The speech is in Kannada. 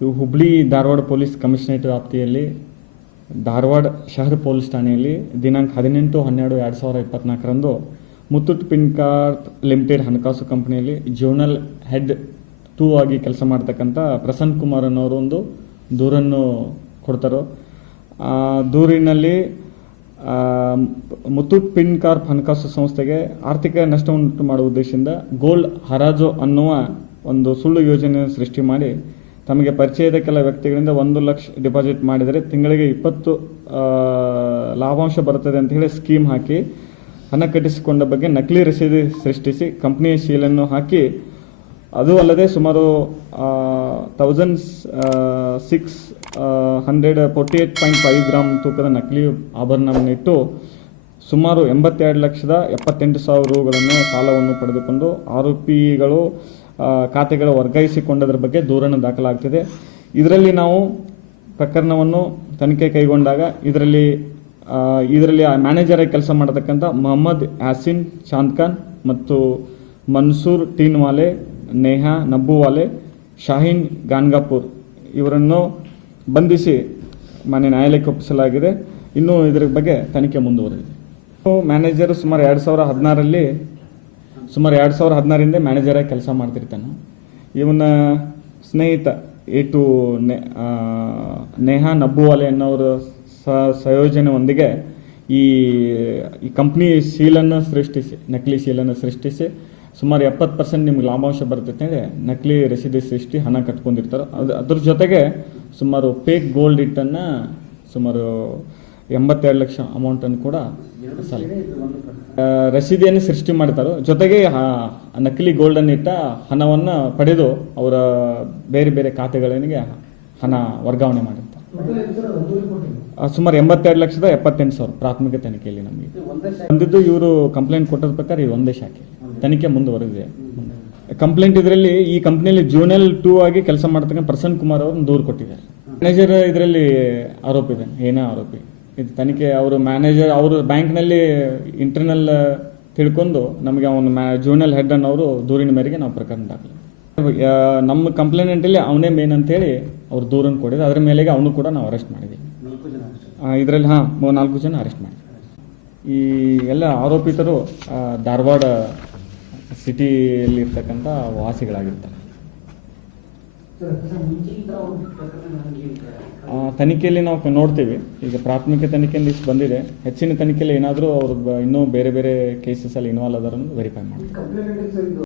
ಇವು ಹುಬ್ಳಿ ಧಾರವಾಡ ಪೊಲೀಸ್ ಕಮಿಷನರೇಟ್ ವ್ಯಾಪ್ತಿಯಲ್ಲಿ ಧಾರವಾಡ ಶಹರ ಪೊಲೀಸ್ ಠಾಣೆಯಲ್ಲಿ ದಿನಾಂಕ 18/12/2024 ಮುತ್ತೂಟ್ ಪಿನ್ಕಾರ್ಪ್ ಲಿಮಿಟೆಡ್ ಹಣಕಾಸು ಕಂಪನಿಯಲ್ಲಿ ಜೋನಲ್ ಹೆಡ್ 2 ಆಗಿ ಕೆಲಸ ಮಾಡ್ತಕ್ಕಂಥ ಪ್ರಸನ್ನ ಕುಮಾರ್ ಅನ್ನೋರು ಒಂದು ದೂರನ್ನು ಕೊಡ್ತಾರೋ. ದೂರಿನಲ್ಲಿ ಮುತ್ತೂಟ್ ಪಿನ್ಕಾರ್ಪ್ ಹಣಕಾಸು ಸಂಸ್ಥೆಗೆ ಆರ್ಥಿಕ ನಷ್ಟ ಉಂಟು ಮಾಡುವ ಉದ್ದೇಶದಿಂದ ಗೋಲ್ಡ್ ಹರಾಜು ಅನ್ನುವ ಒಂದು ಸುಳ್ಳು ಯೋಜನೆಯನ್ನು ಸೃಷ್ಟಿ ಮಾಡಿ ತಮಗೆ ಪರಿಚಯದ ಕೆಲ ವ್ಯಕ್ತಿಗಳಿಂದ 1 ಲಕ್ಷ ಡಿಪಾಸಿಟ್ ಮಾಡಿದರೆ ತಿಂಗಳಿಗೆ 20 ಲಾಭಾಂಶ ಬರುತ್ತದೆ ಅಂತ ಹೇಳಿ ಸ್ಕೀಮ್ ಹಾಕಿ ಹಣ ಕಟ್ಟಿಸಿಕೊಂಡ ಬಗ್ಗೆ ನಕಲಿ ರಸೀದಿ ಸೃಷ್ಟಿಸಿ ಕಂಪ್ನಿಯ ಶೀಲನ್ನು ಹಾಕಿ, ಅದು ಅಲ್ಲದೆ ಸುಮಾರು 1648.5 ಗ್ರಾಮ್ ತೂಕದ ನಕಲಿ ಆಭರಣವನ್ನು ಇಟ್ಟು ಸುಮಾರು 82,78,000 ರೂಗಳನ್ನು ಸಾಲವನ್ನು ಪಡೆದುಕೊಂಡು ಆರೋಪಿಗಳು ಖಾತೆಗಳು ವರ್ಗಾಯಿಸಿಕೊಂಡದ್ರ ಬಗ್ಗೆ ದೂರನ್ನು ದಾಖಲಾಗ್ತಿದೆ. ಇದರಲ್ಲಿ ನಾವು ಪ್ರಕರಣವನ್ನು ತನಿಖೆ ಕೈಗೊಂಡಾಗ ಇದರಲ್ಲಿ ಮ್ಯಾನೇಜರ್ ಆಗಿ ಕೆಲಸ ಮಾಡತಕ್ಕಂಥ ಮೊಹಮ್ಮದ್ ಯಾಸಿನ್ ಚಾಂದ್ಖಾನ್ ಮತ್ತು ಮನ್ಸೂರ್ ಟೀನ್ವಾಲೆ, ನೇಹಾ ನಬ್ಬುವಾಲೆ, ಶಾಹೀನ್ ಗಾನ್ಗಾಪುರ್ ಇವರನ್ನು ಬಂಧಿಸಿ ಮಾನ್ಯ ನ್ಯಾಯಾಲಯಕ್ಕೆ ಒಪ್ಪಿಸಲಾಗಿದೆ. ಇನ್ನೂ ಇದರ ಬಗ್ಗೆ ತನಿಖೆ ಮುಂದುವರೆದಿದೆ. ಮ್ಯಾನೇಜರ್ ಸುಮಾರು 2016ರಿಂದ ಮ್ಯಾನೇಜರ್ ಆಗಿ ಕೆಲಸ ಮಾಡ್ತಿರ್ತಾನೆ. ಇವನ ಸ್ನೇಹಿತ ನೇಹಾ ನಬ್ಬುವಾಲೆ ಅನ್ನೋರ ಸಂಯೋಜನೆಯೊಂದಿಗೆ ಈ ಕಂಪ್ನಿ ಶೀಲನ್ನು ಸೃಷ್ಟಿಸಿ, ನಕಲಿ ಶೀಲನ್ನು ಸೃಷ್ಟಿಸಿ ಸುಮಾರು 70% ನಿಮ್ಗೆ ಲಾಭಾಂಶ ಬರ್ತೈತೆ ಹೇಳಿ ನಕಲಿ ರಸೀದಿ ಸೃಷ್ಟಿ ಹಣ ಕಟ್ಕೊಂಡಿರ್ತಾರೆ. ಅದ್ರ ಜೊತೆಗೆ ಸುಮಾರು ಫೇಕ್ ಗೋಲ್ಡ್ ಇಟ್ಟನ್ನು ಸುಮಾರು 82 ಲಕ್ಷ ಅಮೌಂಟನ್ನು ಕೂಡ ರಸೀದಿಯನ್ನು ಸೃಷ್ಟಿ ಮಾಡ್ತಾರೆ. ಜೊತೆಗೆ ನಕಲಿ ಗೋಲ್ಡನ್ನು ಇಟ್ಟ ಹಣವನ್ನು ಪಡೆದು ಅವರ ಬೇರೆ ಬೇರೆ ಖಾತೆಗಳಿಗೆ ಹಣ ವರ್ಗಾವಣೆ ಮಾಡಿರ್ತಾರೆ. ಸುಮಾರು 82,78,000 ಪ್ರಾಥಮಿಕ ತನಿಖೆಯಲ್ಲಿ ನಮಗೆ ಬಂದಿದ್ದು. ಇವರು ಕಂಪ್ಲೇಂಟ್ ಕೊಟ್ಟದ ಪ್ರಕಾರ ಇದು ಒಂದೇ ಶಾಖೆ. ತನಿಖೆ ಮುಂದುವರೆದಿದೆ. ಕಂಪ್ಲೇಂಟ್ ಇದರಲ್ಲಿ ಈ ಕಂಪ್ನಿಯಲ್ಲಿ ಜೋನಲ್ 2 ಆಗಿ ಕೆಲಸ ಮಾಡ್ತಕ್ಕಂಥ ಪ್ರಸನ್ನ ಕುಮಾರ್ ಅವರು ದೂರು ಕೊಟ್ಟಿದ್ದಾರೆ. ಮ್ಯಾನೇಜರ್ ಇದರಲ್ಲಿ ಆರೋಪಿ ಇದ್ದಾನೆ, ಏನೇ ಆರೋಪಿ. ಇದು ತನಿಖೆ ಅವರು ಮ್ಯಾನೇಜರ್ ಅವರು ಬ್ಯಾಂಕ್ನಲ್ಲಿ ಇಂಟರ್ನಲ್ ತಿಳ್ಕೊಂಡು ನಮಗೆ ಅವನು ಜೋನಲ್ ಹೆಡ್ ಅನ್ನೋರು ದೂರಿನ ಮೇರೆಗೆ ನಾವು ಪ್ರಕರಣ ದಾಖಲೆ ನಮ್ಮ ಕಂಪ್ಲೇಂಟಲ್ಲಿ ಅವನೇ ಮೇನ್ ಅಂತೇಳಿ ಅವ್ರು ದೂರನ್ನು ಕೊಟ್ಟಿದ್ದು. ಅದರ ಮೇಲೆಗೆ ಅವನು ಕೂಡ ನಾವು ಅರೆಸ್ಟ್ ಮಾಡಿದ್ದೀವಿ. ಇದರಲ್ಲಿ 4 ಜನ ಅರೆಸ್ಟ್ ಮಾಡಿದ್ದೀವಿ. ಈ ಎಲ್ಲ ಆರೋಪಿತರು ಧಾರವಾಡ ಸಿಟಿಯಲ್ಲಿ ಇರ್ತಕ್ಕಂಥ ವಾಸಿಗಳಾಗಿರ್ತಾರೆ. ತನಿಖೆಯಲ್ಲಿ ನಾವು ನೋಡ್ತೀವಿ. ಈಗ ಪ್ರಾಥಮಿಕ ತನಿಖೆಯಲ್ಲಿ ಇಷ್ಟು ಬಂದಿದೆ. ಹೆಚ್ಚಿನ ತನಿಖೆಯಲ್ಲಿ ಏನಾದರೂ ಅವ್ರು ಇನ್ನೂ ಬೇರೆ ಬೇರೆ ಕೇಸಸಲ್ಲಿ ಇನ್ವಾಲ್ವ್ ಅದಾರನ್ನು ವೆರಿಫೈ ಮಾಡ್ತೀವಿ.